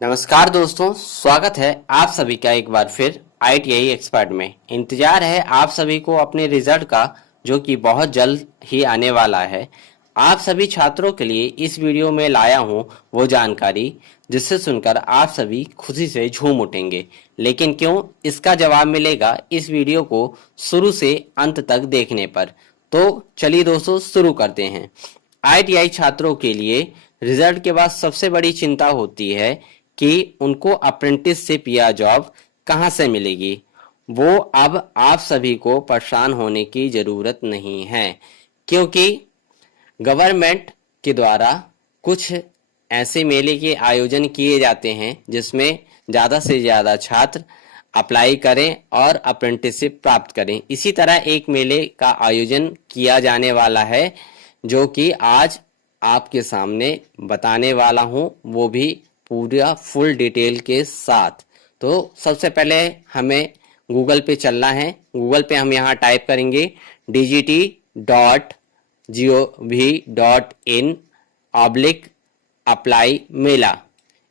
नमस्कार दोस्तों, स्वागत है आप सभी का एक बार फिर ITI एक्सपर्ट में। इंतजार है आप सभी को अपने रिजल्ट का, जो कि बहुत जल्द ही आने वाला है। आप सभी छात्रों के लिए इस वीडियो में लाया हूं वो जानकारी जिससे सुनकर आप सभी खुशी से झूम उठेंगे। लेकिन क्यों, इसका जवाब मिलेगा इस वीडियो को शुरू से अंत तक देखने पर। तो चलिए दोस्तों, शुरू करते हैं। ITI छात्रों के लिए रिजल्ट के बाद सबसे बड़ी चिंता होती है कि उनको अप्रेंटिसशिप या जॉब कहाँ से मिलेगी। वो अब आप सभी को परेशान होने की ज़रूरत नहीं है, क्योंकि गवर्नमेंट के द्वारा कुछ ऐसे मेले के आयोजन किए जाते हैं जिसमें ज़्यादा से ज़्यादा छात्र अप्लाई करें और अप्रेंटिसशिप प्राप्त करें। इसी तरह एक मेले का आयोजन किया जाने वाला है, जो कि आज आपके सामने बताने वाला हूं, वो भी पूरा फुल डिटेल के साथ। तो सबसे पहले हमें गूगल पे चलना है। गूगल पे हम यहाँ टाइप करेंगे dgt.gov.in/अप्लाई मेला।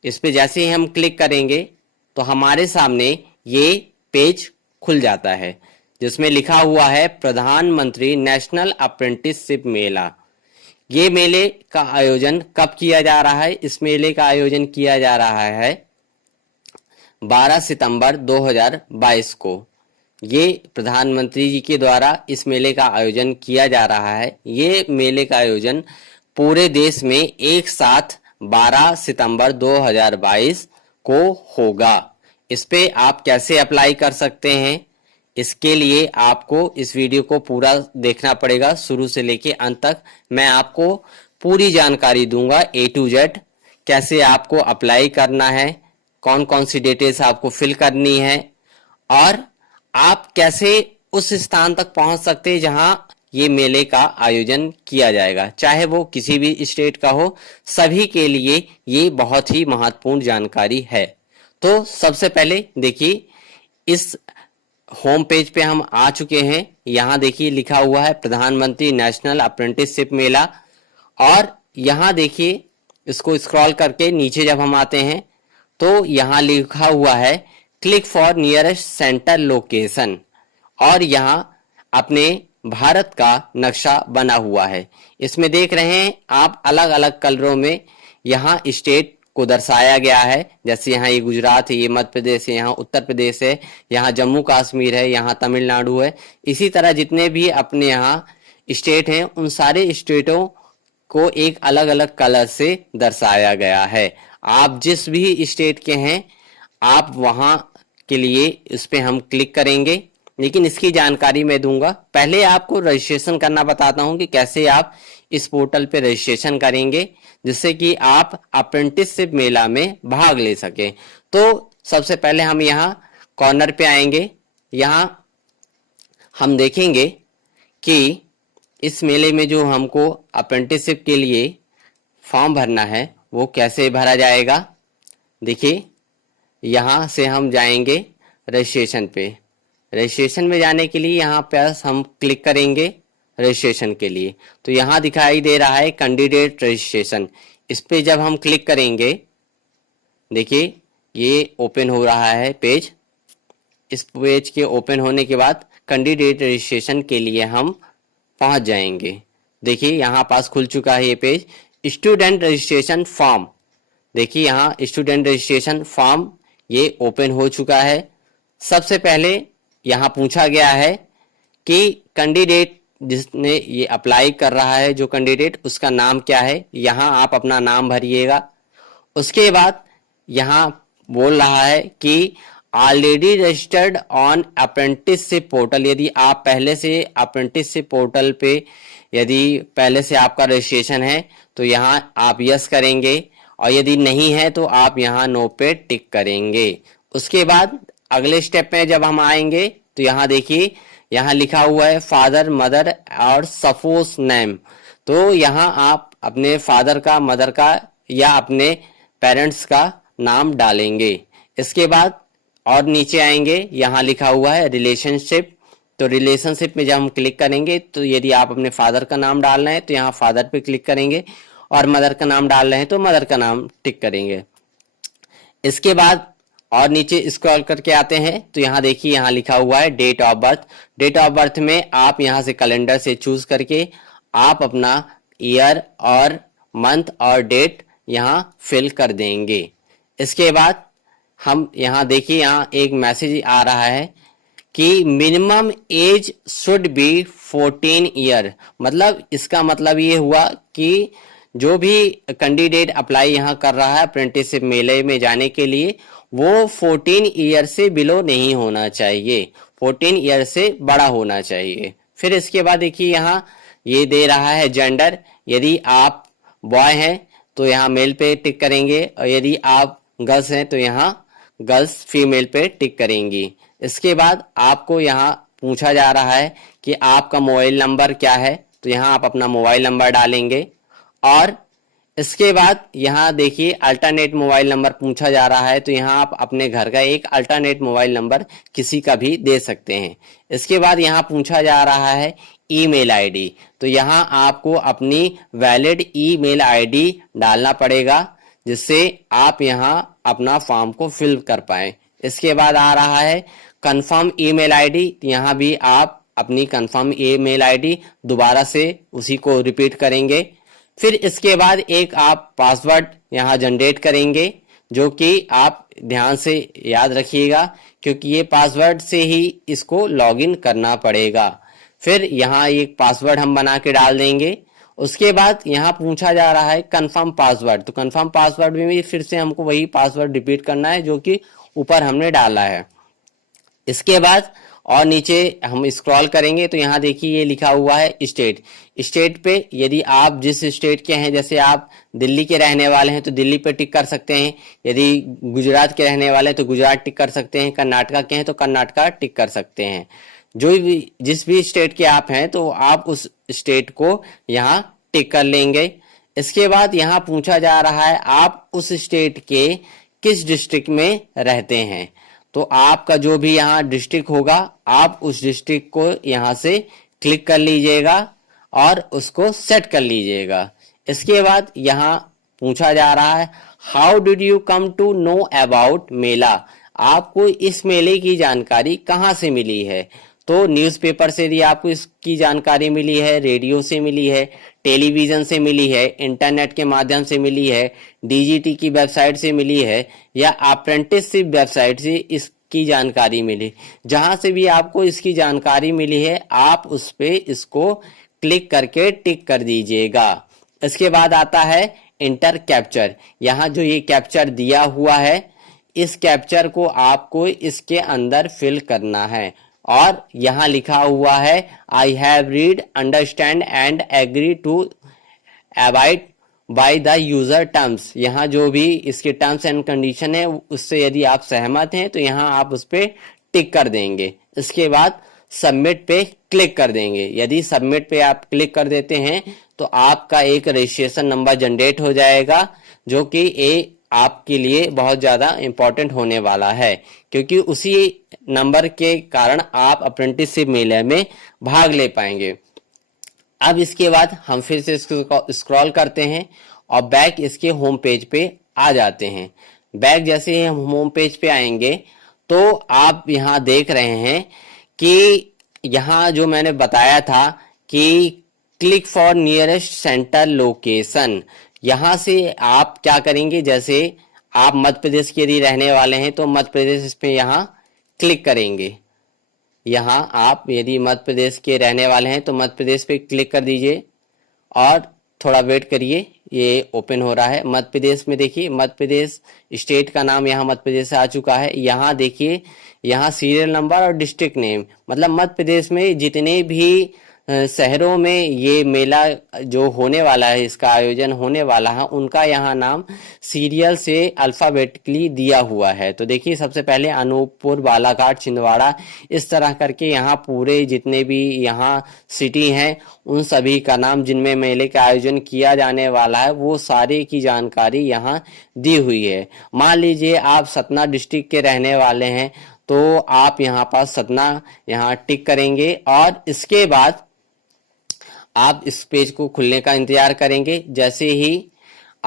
इस पे जैसे ही हम क्लिक करेंगे तो हमारे सामने ये पेज खुल जाता है, जिसमें लिखा हुआ है प्रधानमंत्री नेशनल अप्रेंटिसशिप मेला। ये मेले का आयोजन कब किया जा रहा है? इस मेले का आयोजन किया जा रहा है 12 सितंबर 2022 को। ये प्रधानमंत्री जी के द्वारा इस मेले का आयोजन किया जा रहा है। ये मेले का आयोजन पूरे देश में एक साथ 12 सितंबर 2022 को होगा। इस पे आप कैसे अप्लाई कर सकते हैं, इसके लिए आपको इस वीडियो को पूरा देखना पड़ेगा, शुरू से लेके अंत तक। मैं आपको पूरी जानकारी दूंगा A to Z। कैसे आपको अप्लाई करना है, कौन कौन सी डिटेल्स आपको फिल करनी है, और आप कैसे उस स्थान तक पहुंच सकते हैं जहां ये मेले का आयोजन किया जाएगा, चाहे वो किसी भी स्टेट का हो। सभी के लिए ये बहुत ही महत्वपूर्ण जानकारी है। तो सबसे पहले देखिए, इस होम पेज पे हम आ चुके हैं। यहाँ देखिए लिखा हुआ है प्रधानमंत्री नेशनल अप्रेंटिसशिप मेला, और यहाँ देखिए इसको स्क्रॉल करके नीचे जब हम आते हैं तो यहाँ लिखा हुआ है click for nearest centre location, और यहाँ अपने भारत का नक्शा बना हुआ है। इसमें देख रहे हैं आप अलग अलग कलरों में यहाँ स्टेट को दर्शाया गया है। जैसे यहाँ ये गुजरात है, ये मध्य प्रदेश है, यहाँ उत्तर प्रदेश है, यहाँ जम्मू कश्मीर है, यहाँ तमिलनाडु है। इसी तरह जितने भी अपने यहाँ स्टेट हैं, उन सारे स्टेटों को एक अलग अलग कलर से दर्शाया गया है। आप जिस भी स्टेट के हैं, आप वहाँ के लिए इस पे हम क्लिक करेंगे, लेकिन इसकी जानकारी मैं दूंगा। पहले आपको रजिस्ट्रेशन करना बताता हूँ कि कैसे आप इस पोर्टल पे रजिस्ट्रेशन करेंगे, जिससे कि आप अप्रेंटिसशिप मेला में भाग ले सकें। तो सबसे पहले हम यहाँ कॉर्नर पे आएंगे। यहाँ हम देखेंगे कि इस मेले में जो हमको अप्रेंटिसशिप के लिए फॉर्म भरना है वो कैसे भरा जाएगा। देखिए, यहाँ से हम जाएंगे रजिस्ट्रेशन पे। रजिस्ट्रेशन में जाने के लिए यहाँ पे हम क्लिक करेंगे रजिस्ट्रेशन के लिए। तो यहाँ दिखाई दे रहा है कैंडिडेट रजिस्ट्रेशन। इस पे जब हम क्लिक करेंगे, देखिए ये ओपन हो रहा है पेज। इस पेज के ओपन होने के बाद कैंडिडेट रजिस्ट्रेशन के लिए हम पहुंच जाएंगे। देखिए यहाँ पास खुल चुका है ये पेज, स्टूडेंट रजिस्ट्रेशन फॉर्म। देखिए यहाँ स्टूडेंट रजिस्ट्रेशन फॉर्म ये ओपन हो चुका है। सबसे पहले यहाँ पूछा गया है कि कैंडिडेट जिसने ये अप्लाई कर रहा है, जो कैंडिडेट, उसका नाम क्या है। यहाँ आप अपना नाम भरिएगा। उसके बाद यहाँ बोल रहा है कि already registered on apprenticeship portal. यदि आप पहले से अप्रेंटिसशिप पोर्टल पे यदि पहले से आपका रजिस्ट्रेशन है तो यहाँ आप यस करेंगे, और यदि नहीं है तो आप यहाँ नो पे टिक करेंगे। उसके बाद अगले स्टेप में जब हम आएंगे तो यहाँ देखिए, यहाँ लिखा हुआ है फादर, मदर और सपोज नेम। तो यहाँ आप अपने फादर का, मदर का या अपने पेरेंट्स का नाम डालेंगे। इसके बाद और नीचे आएंगे, यहाँ लिखा हुआ है रिलेशनशिप। तो रिलेशनशिप में जब हम क्लिक करेंगे तो यदि आप अपने फादर का नाम डालना है तो यहाँ फादर पे क्लिक करेंगे, और मदर का नाम डाल रहे हैं तो मदर का नाम टिक करेंगे। इसके बाद और नीचे स्क्रॉल करके आते हैं तो यहाँ देखिए, यहाँ लिखा हुआ है date of birth. Date of birth में आप यहाँ से कैलेंडर से चूज करके आप अपना ईयर और मंथ और डेट यहाँ फिल कर देंगे। इसके बाद हम यहाँ देखिए, यहाँ एक मैसेज आ रहा है कि minimum age should be 14 year. मतलब इसका मतलब ये हुआ कि जो भी कैंडिडेट अप्लाई यहाँ कर रहा है अप्रेंटिसशिप मेले में जाने के लिए, वो 14 ईयर से बिलो नहीं होना चाहिए, 14 ईयर से बड़ा होना चाहिए। फिर इसके बाद देखिए, यहाँ ये दे रहा है जेंडर। यदि आप बॉय हैं तो यहाँ मेल पे टिक करेंगे, और यदि आप गर्ल्स हैं तो यहाँ गर्ल्स फीमेल पे टिक करेंगी। इसके बाद आपको यहाँ पूछा जा रहा है कि आपका मोबाइल नंबर क्या है, तो यहाँ आप अपना मोबाइल नंबर डालेंगे। और इसके बाद यहाँ देखिए अल्टरनेट मोबाइल नंबर पूछा जा रहा है, तो यहाँ आप अपने घर का एक अल्टरनेट मोबाइल नंबर किसी का भी दे सकते हैं। इसके बाद यहाँ पूछा जा रहा है ईमेल आईडी, तो यहाँ आपको अपनी वैलिड ईमेल आईडी डालना पड़ेगा, जिससे आप यहाँ अपना फॉर्म को फिल कर पाए। इसके बाद आ रहा है कंफर्म ईमेल आईडी, यहाँ भी आप अपनी कंफर्म ईमेल आईडी दोबारा से उसी को रिपीट करेंगे। फिर इसके बाद एक आप पासवर्ड यहाँ जनरेट करेंगे, जो कि आप ध्यान से याद रखिएगा, क्योंकि ये पासवर्ड से ही इसको लॉगिन करना पड़ेगा। फिर यहाँ एक पासवर्ड हम बना के डाल देंगे। उसके बाद यहाँ पूछा जा रहा है कंफर्म पासवर्ड, तो कंफर्म पासवर्ड में भी फिर से हमको वही पासवर्ड रिपीट करना है जो कि ऊपर हमने डाला है। इसके बाद और नीचे हम स्क्रॉल करेंगे तो यहाँ देखिए ये लिखा हुआ है स्टेट। स्टेट पे यदि आप जिस स्टेट के हैं, जैसे आप दिल्ली के रहने वाले हैं तो दिल्ली पे टिक कर सकते हैं, यदि गुजरात के रहने वाले हैं तो गुजरात टिक कर सकते हैं, कर्नाटका के हैं तो कर्नाटका टिक कर सकते हैं। जो भी जिस भी स्टेट के आप हैं तो आप उस स्टेट को यहाँ टिक कर लेंगे। इसके बाद यहाँ पूछा जा रहा है आप उस स्टेट के किस डिस्ट्रिक्ट में रहते हैं, तो आपका जो भी यहाँ डिस्ट्रिक्ट होगा आप उस डिस्ट्रिक्ट को यहाँ से क्लिक कर लीजिएगा और उसको सेट कर लीजिएगा। इसके बाद यहाँ पूछा जा रहा है how did you come to know about mela, आपको इस मेले की जानकारी कहाँ से मिली है। तो न्यूज़पेपर से यदि आपको इसकी जानकारी मिली है, रेडियो से मिली है, टेलीविजन से मिली है, इंटरनेट के माध्यम से मिली है, डीजीटी की वेबसाइट से मिली है, या अप्रेंटिसशिप वेबसाइट से इसकी जानकारी मिली, जहां से भी आपको इसकी जानकारी मिली है आप उस पे इसको क्लिक करके टिक कर दीजिएगा। इसके बाद आता है इंटर कैप्चर। यहाँ जो ये कैप्चर दिया हुआ है, इस कैप्चर को आपको इसके अंदर फिल करना है, और यहाँ लिखा हुआ है I have read understand and agree to abide by the user terms. यहाँ जो भी इसके टर्म्स एंड कंडीशन है उससे यदि आप सहमत हैं तो यहाँ आप उस पर टिक कर देंगे। इसके बाद सबमिट पे क्लिक कर देंगे। यदि सबमिट पे आप क्लिक कर देते हैं तो आपका एक रजिस्ट्रेशन नंबर जनरेट हो जाएगा, जो कि ये आपके लिए बहुत ज़्यादा इम्पोर्टेंट होने वाला है, क्योंकि उसी नंबर के कारण आप अप्रेंटिसशिप मेले में भाग ले पाएंगे। अब इसके बाद हम फिर से स्क्रॉल करते हैं और बैक इसके होम पेज पे आ जाते हैं। बैक जैसे ही हम होम पेज पे आएंगे तो आप यहाँ देख रहे हैं कि यहाँ जो मैंने बताया था कि click for nearest centre location, यहाँ से आप क्या करेंगे, जैसे आप मध्य प्रदेश के यदि रहने वाले हैं तो मध्य प्रदेश पे यहाँ क्लिक करेंगे। यहाँ आप यदि मध्य प्रदेश के रहने वाले हैं तो मध्य प्रदेश पे क्लिक कर दीजिए और थोड़ा वेट करिए, ये ओपन हो रहा है। मध्य प्रदेश में देखिए मध्य प्रदेश स्टेट का नाम यहाँ मध्य प्रदेश से आ चुका है। यहाँ देखिए यहाँ सीरियल नंबर और डिस्ट्रिक्ट नेम, मतलब मध्य प्रदेश में जितने भी शहरों में ये मेला जो होने वाला है, इसका आयोजन होने वाला है, उनका यहाँ नाम सीरियल से अल्फाबेटिकली दिया हुआ है। तो देखिए सबसे पहले अनूपपुर, बालाघाट, छिंदवाड़ा, इस तरह करके यहाँ पूरे जितने भी यहाँ सिटी हैं उन सभी का नाम जिनमें मेले का आयोजन किया जाने वाला है वो सारे की जानकारी यहाँ दी हुई है। मान लीजिए आप सतना डिस्ट्रिक्ट के रहने वाले हैं तो आप यहाँ पर सतना यहाँ टिक करेंगे और इसके बाद आप इस पेज को खुलने का इंतजार करेंगे। जैसे ही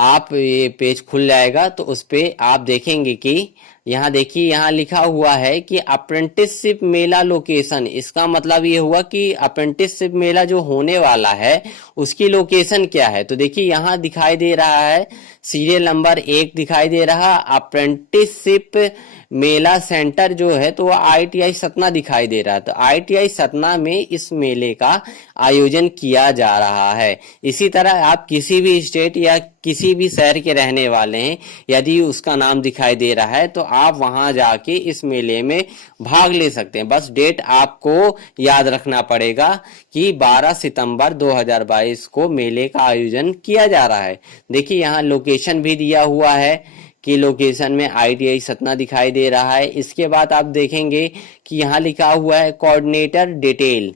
आप ये पेज खुल जाएगा तो उस पे आप देखेंगे कि यहाँ देखिए, यहाँ लिखा हुआ है कि अप्रेंटिसशिप मेला लोकेशन। इसका मतलब ये हुआ कि अप्रेंटिसशिप मेला जो होने वाला है उसकी लोकेशन क्या है। तो देखिए यहाँ दिखाई दे रहा है, सीरियल नंबर 1 दिखाई दे रहा, अप्रेंटिसशिप मेला सेंटर जो है तो वह ITI सतना दिखाई दे रहा है। तो ITI सतना में इस मेले का आयोजन किया जा रहा है। इसी तरह आप किसी भी स्टेट या किसी भी शहर के रहने वाले हैं, यदि उसका नाम दिखाई दे रहा है तो आप वहां जाके इस मेले में भाग ले सकते हैं। बस डेट आपको याद रखना पड़ेगा कि 12 सितंबर 2022 को मेले का आयोजन किया जा रहा है। देखिए यहाँ लोकेशन भी दिया हुआ है कि लोकेशन में ITI सतना दिखाई दे रहा है। इसके बाद आप देखेंगे कि यहाँ लिखा हुआ है कोऑर्डिनेटर डिटेल।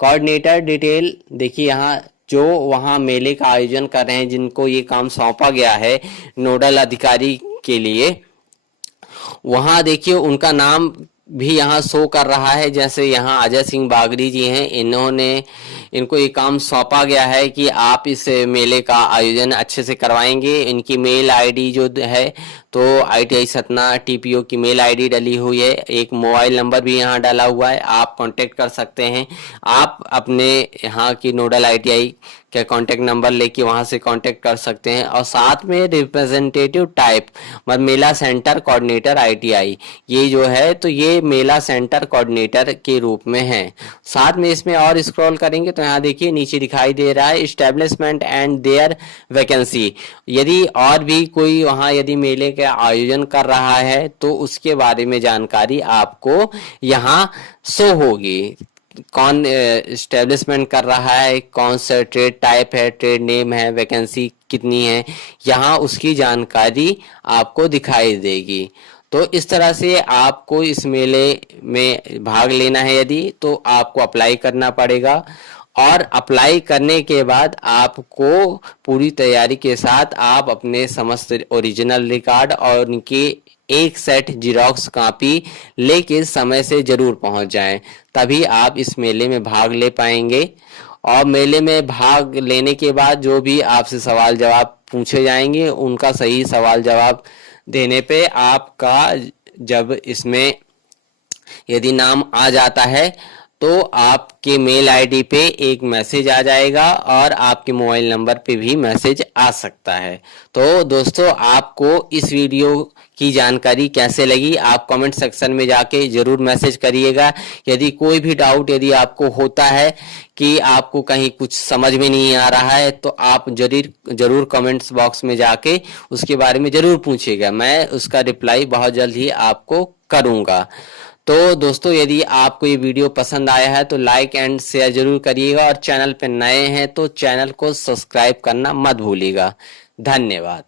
कोऑर्डिनेटर डिटेल देखिए यहाँ जो वहाँ मेले का आयोजन कर रहे हैं, जिनको ये काम सौंपा गया है नोडल अधिकारी के लिए, वहाँ देखिए उनका नाम भी यहाँ शो कर रहा है। जैसे यहाँ अजय सिंह बागड़ी जी हैं, इनको ये काम सौंपा गया है कि आप इस मेले का आयोजन अच्छे से करवाएंगे। इनकी मेल आईडी जो है तो ITI सतना TPO की मेल आईडी डली हुई है, एक मोबाइल नंबर भी यहाँ डाला हुआ है, आप कांटेक्ट कर सकते हैं। आप अपने यहाँ की नोडल ITI का कांटेक्ट नंबर लेके वहां से कांटेक्ट कर सकते हैं। और साथ में रिप्रेजेंटेटिव टाइप मतलब मेला सेंटर कोऑर्डिनेटर ITI, ये जो है तो ये मेला सेंटर कोऑर्डिनेटर के रूप में है। साथ में इसमें और स्क्रॉल करेंगे तो यहाँ देखिए नीचे दिखाई दे रहा है एस्टेब्लिशमेंट एंड देयर वैकेंसी। यदि और भी कोई वहाँ यदि मेले का आयोजन कर रहा है तो उसके बारे में जानकारी आपको यहाँ शो होगी। कौन एस्टेब्लिशमेंट कर रहा है, कौन सा ट्रेड टाइप है, ट्रेड नेम है, वैकेंसी कितनी है, यहाँ उसकी जानकारी आपको दिखाई देगी। तो इस तरह से आपको इस मेले में भाग लेना है यदि, तो आपको अप्लाई करना पड़ेगा। और अप्लाई करने के बाद आपको पूरी तैयारी के साथ आप अपने समस्त ओरिजिनल रिकॉर्ड और उनके एक सेट जिरोक्स कॉपी लेके समय से जरूर पहुंच जाएं, तभी आप इस मेले में भाग ले पाएंगे। और मेले में भाग लेने के बाद जो भी आपसे सवाल जवाब पूछे जाएंगे, उनका सही सवाल जवाब देने पे आपका जब इसमें यदि नाम आ जाता है तो आपके मेल आईडी पे एक मैसेज आ जाएगा और आपके मोबाइल नंबर पे भी मैसेज आ सकता है। तो दोस्तों, आपको इस वीडियो की जानकारी कैसे लगी आप कमेंट सेक्शन में जाके जरूर मैसेज करिएगा। यदि कोई भी डाउट यदि आपको होता है कि आपको कहीं कुछ समझ में नहीं आ रहा है तो आप जरूर कमेंट्स बॉक्स में जाके उसके बारे में जरूर पूछिएगा, मैं उसका रिप्लाई बहुत जल्द ही आपको करूंगा। तो दोस्तों, यदि आपको ये वीडियो पसंद आया है तो लाइक एंड शेयर जरूर करिएगा और चैनल पे नए हैं तो चैनल को सब्सक्राइब करना मत भूलिएगा। धन्यवाद।